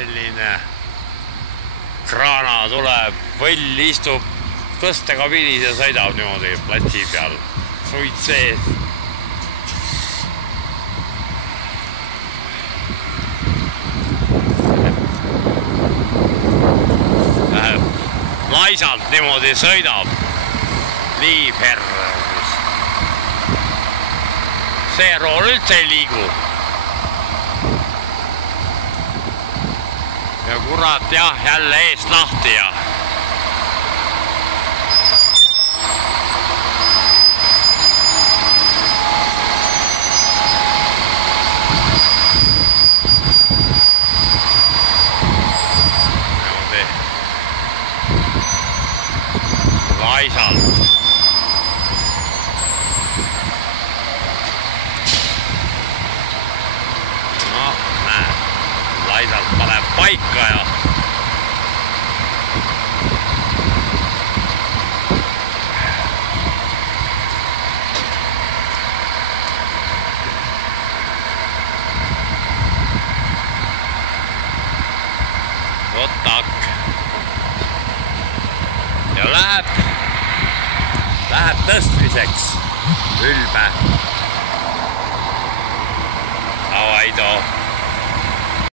selline kraana tuleb, võll istub tõstekabiinis ja sõidab niimoodi platsi peal, suit sees. Laisalt niimoodi sõidab, nii perrus. See rool üldse ei liigu. Ja kurat jah, jälle eest lahti ja laisalt. Noh, näe, laisalt paneb paika ja otak ja läheb tõstmiseks ülbe. Davai too.